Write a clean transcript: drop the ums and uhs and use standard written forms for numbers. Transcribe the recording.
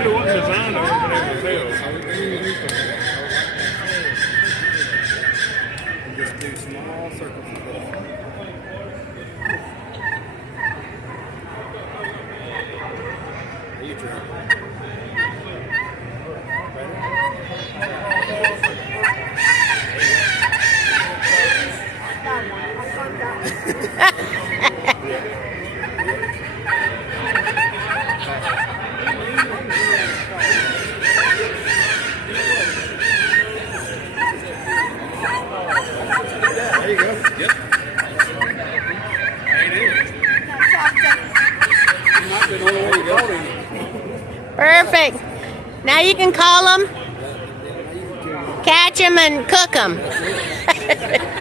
It wasn't designed to open able to tell. Just do small circles of this. You try. There you go. Yep. There it is. You might be the only way you go in. Perfect. Now you can call them, catch them, and cook them.